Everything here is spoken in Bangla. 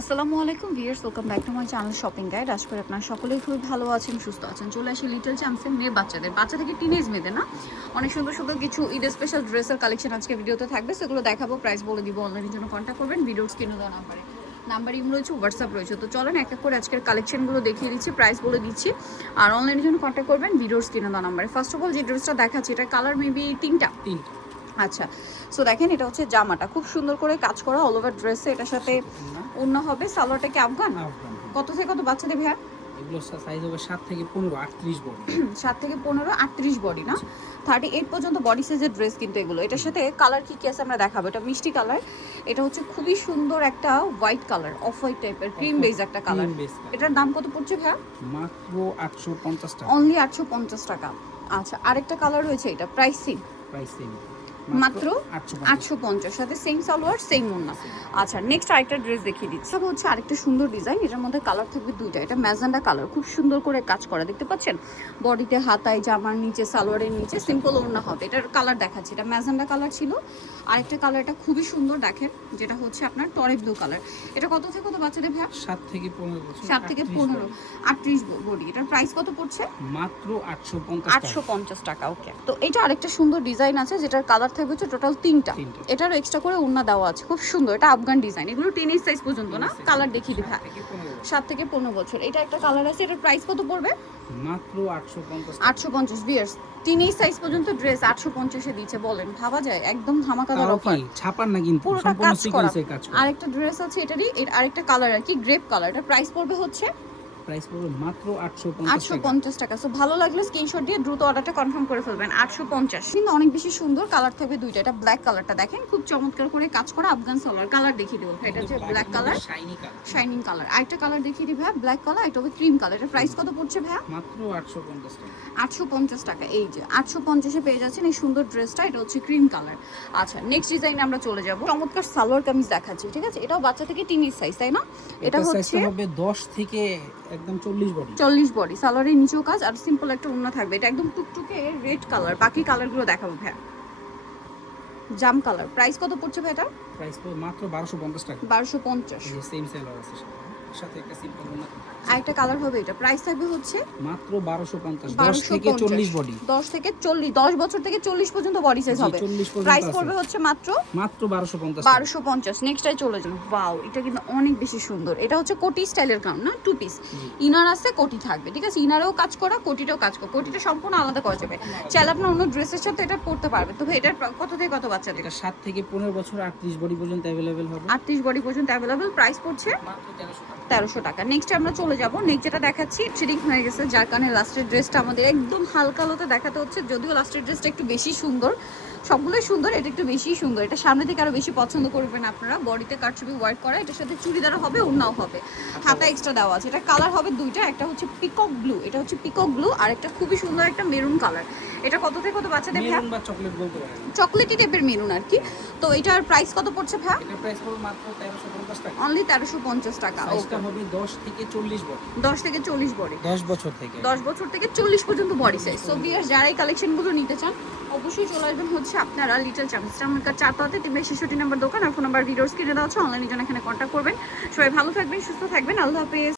আসসালামু আলাইকুম viewers welcome back to my channel shopping guide আশা করি আপনারা সকলেই খুবই ভালো আছেন, সুস্থ আছেন। চলে আসি লিটল চ্যাম্পসের মেয়ে বাচ্চাদের। বাচ্চা থেকে টিনেজ মেয়েদের, না? অনেক সুন্দর সুন্দর কিছু ঈদ স্পেশাল ড্রেসের কালেকশন আজকে ভিডিওতে থাকবে। সেগুলো দেখাবো প্রাইস বলে দিব অনলাইনের জন্য কন্ট্যাক্ট করবেন। ভিডিওর স্ক্রিনে দেওয়া নাম্বারে নাম্বার ইম রয়েছে হোয়াটসঅ্যাপ রয়েছে। তো চলেন এক এক করে আজকের কালেকশনগুলো দেখিয়ে দিচ্ছি প্রাইস বলে দিচ্ছি। আর অনলাইনের জন্য কন্ট্যাক্ট করবেন ভিডিওর স্ক্রিনে দেওয়া নাম্বারে ফার্স্ট অফ অল যে ড্রেসটা দেখাচ্ছি, এটা কালার মেবি তিনটা। তিনটা। আচ্ছা সো দেখেন এটা হচ্ছে জামাটা। খুব সুন্দর করে কাজ করা অল ওভার ড্রেসে এটার সাথে অন্য হবে। সালোয়ারটা কি আফগান? কত থেকে কত বাচ্চাদের ভাইয়া? এগুলো সাইজ হবে সাত থেকে পনেরো আটত্রিশ বড়। সাত থেকে পনেরো আটত্রিশ বডি না? থার্টি এইট পর্যন্ত বডি সাইজের ড্রেস কিন্তু এগুলো। এটার সাথে কালার কি কি আছে আমরা দেখাবো। এটা মিষ্টি কালার এটা হচ্ছে খুবই সুন্দর একটা হোয়াইট কালার অফ হোয়াইট টাইপের ক্রিম বেজ একটা কালার এটার দাম কত পড়ছে ভাইয়া? মাত্র আটশো পঞ্চাশ টাকা। অনলি আটশো পঞ্চাশ টাকা। আচ্ছা আরেকটা কালার রয়েছে এটা প্রাইসিং প্রাইস সেম মাত্র আটশো পঞ্চাশ। সাথে সেম সালোয়ার সেম ওন্না আচ্ছা নেক্সট আরেকটা ড্রেস দেখিয়ে দিচ্ছি। তবে হচ্ছে আরেকটা সুন্দর ডিজাইন এটার মধ্যে কালার থাকবে দুইটা। এটা ম্যাজেন্ডা কালার খুব সুন্দর করে কাজ করা। দেখতে পাচ্ছেন? বডিতে হাতায় জামার নিচে সালোয়ারের নিচে সিম্পল ওড়না হবে। এটার কালার দেখাচ্ছি। এটা ম্যাজেন্ডা কালার ছিল। আরেকটা কালার এটা খুবই সুন্দর দেখেন যেটা হচ্ছে আপনার টরে ব্লু কালার এটা কত থেকে কত বাচ্চাদের ভাই সাত থেকে পনেরো সাত থেকে পনেরো। আটত্রিশ বডি এটার প্রাইস কত পড়ছে? মাত্র আটশো পঞ্চাশ টাকা। ওকে তো এটা আরেকটা সুন্দর ডিজাইন আছে যেটার কালার থাকবে হচ্ছে টোটাল তিনটা। এটারও এক্সট্রা করে উন্না দেওয়া আছে। খুব সুন্দর। এটা আফগান ডিজাইন এগুলো টেন টেনিস সাইজ পর্যন্ত না? কালার দেখিয়ে দিবে। হ্যাঁ। সাত থেকে পনেরো বছর। এটা একটা কালার আছে। এটার প্রাইস কত পড়বে? মাত্র আটশো পঞ্চাশ। আটশো পঞ্চাশ। বিয়ার্স টিনেজ সাইজ পর্যন্ত ড্রেস আটশো পঞ্চাশে দিচ্ছে বলেন। ভাবা যায়? একদম ধামাকাদার অফার ছাপার না কিন্তু? পুরোটা কাজ করা। সিকোয়েন্সের কাজ করা। আরেকটা ড্রেস আছে এটারই। এর আরেকটা কালার আর কি গ্রেপ কালার এটা প্রাইস পড়বে হচ্ছে প্রাইস পড়বে মাত্র আটশো পঞ্চাশ আটশো টাকা পঞ্চাশ টাকা। সো ভালো লাগলে স্ক্রিনশট দিয়ে দ্রুত অর্ডারটা কনফার্ম করে ফেলবেন। আটশো পঞ্চাশ। কিন্তু অনেক বেশি সুন্দর কালার থাকবে দুইটা। এটা ব্ল্যাক কালারটা দেখেন খুব চমৎকার করে কাজ করা আফগান সালোয়ার কালার দেখিয়ে দেবো। এটা হচ্ছে black colour shiny colour shining colour আরেকটা কালার দেখিয়ে দিই ভাইয়া ব্ল্যাক কালার এটা হবে ক্রিম কালার এটা প্রাইস কত পড়ছে ভাইয়া? মাত্র আটশো পঞ্চাশ টাকা। আটশো পঞ্চাশ টাকা। এই যে আটশো পঞ্চাশে পেয়ে যাচ্ছেন এই সুন্দর ড্রেসটা এটা হচ্ছে ক্রিম কালার আচ্ছা নেক্সট ডিজাইনে আমরা চলে যাব। চমৎকার সালোয়ার কামিজ দেখাচ্ছি ঠিক আছে? এটাও বাচ্চা থেকে টিনিস সাইজ তাই না? এটা হচ্ছে হবে দশ থেকে একদম চল্লিশ বডি চল্লিশ বডি সালোয়ারের নিচেও কাজ আর সিম্পল একটা ওন্না থাকবে। এটা একদম টুকটুকে রেড কালার বাকি কালারগুলো দেখাবো ভাই জাম কালার প্রাইস কত পড়ছে ভাই এটা প্রাইস তো মাত্র বারোশো পঞ্চাশ টাকা। বারোশো পঞ্চাশ। যে সেম সেলার আছে সাথে। একটা সিম্পল আরেকটা কালার হবে এটা। প্রাইস থাকবে হচ্ছে মাত্র বারোশো পঞ্চাশ। দশ বারোশো থেকে চল্লিশ বডি দশ থেকে চল্লিশ দশ বছর থেকে চল্লিশ পর্যন্ত বডি সাইজ হবে। প্রাইস পড়বে হচ্ছে মাত্র মাত্র বারোশো পঞ্চাশ বারোশো পঞ্চাশ। নেক্সটটাই চলে যান বাও এটা কিন্তু অনেক বেশি সুন্দর। এটা হচ্ছে কোটি স্টাইলের গাউন না? টু পিস ইনার আছে কোটি থাকবে। ঠিক আছে? ইনারেও কাজ করা কোটিটাও কাজ করা। কোটিটা সম্পূর্ণ আলাদা করা যাবে। চাইলে আপনার অন্য ড্রেসের সাথে এটা পড়তে পারবে তবে এটার কত থেকে কত বাচ্চাদের এটা সাত থেকে পনেরো বছর আটত্রিশ বডি পর্যন্ত অ্যাভেলেবেল হবে। আটত্রিশ বডি পর্যন্ত অ্যাভেলেবেল প্রাইস পড়ছে? মাত্র তেরোশো টাকা। তেরোশো টাকা। নেক্সট আমরা চলে যাব। নেক্সট যেটা দেখাচ্ছি শেডিং হয়ে গেছে। যার কারণে লাস্টের ড্রেসটা আমাদের একদম হালকা আলোতে দেখাতে হচ্ছে। যদিও লাস্টের ড্রেসটা একটু বেশি সুন্দর সবগুলোই সুন্দর এটা একটু বেশি সুন্দর। এটা সামনে থেকে আরও বেশি পছন্দ করবেন আপনারা। বডিতে কাটছবি ওয়ার্ক করা এটার সাথে চুড়িদার হবে অন্যও হবে। হাতা এক্সট্রা দেওয়া আছে। এটা কালার হবে দুইটা একটা হচ্ছে পিকক ব্লু এটা হচ্ছে পিকক ব্লু আর একটা খুবই সুন্দর একটা মেরুন কালার এটা কত থেকে কত বাচ্চাদের বা চকলেট টাইপের মেরুন আর কি। তো এটার প্রাইস কত পড়ছে টাকা। অনলি তেরোশো পঞ্চাশ টাকা হবে দশ থেকে চল্লিশ বডি দশ থেকে চল্লিশ বডি দশ বছর থেকে। দশ বছর থেকে চল্লিশ পর্যন্ত বডি সাইজ সো বিয়ার যারা এই কালেকশনগুলো নিতে চান অবশ্যই চলে আসবেন হচ্ছে আপনারা লিটল চ্যাম্পিয়ন্স আমার কাছে চার পাতে তিনবার ছেষট্টি নাম্বার দোকান আর ফোন নাম্বার ভিডিওস কিনে দেওয়া হচ্ছে অনলাইনে এখানে কন্ট্যাক্ট করবেন। সবাই ভালো থাকবেন, সুস্থ থাকবেন। আল্লাহ হাফেজ।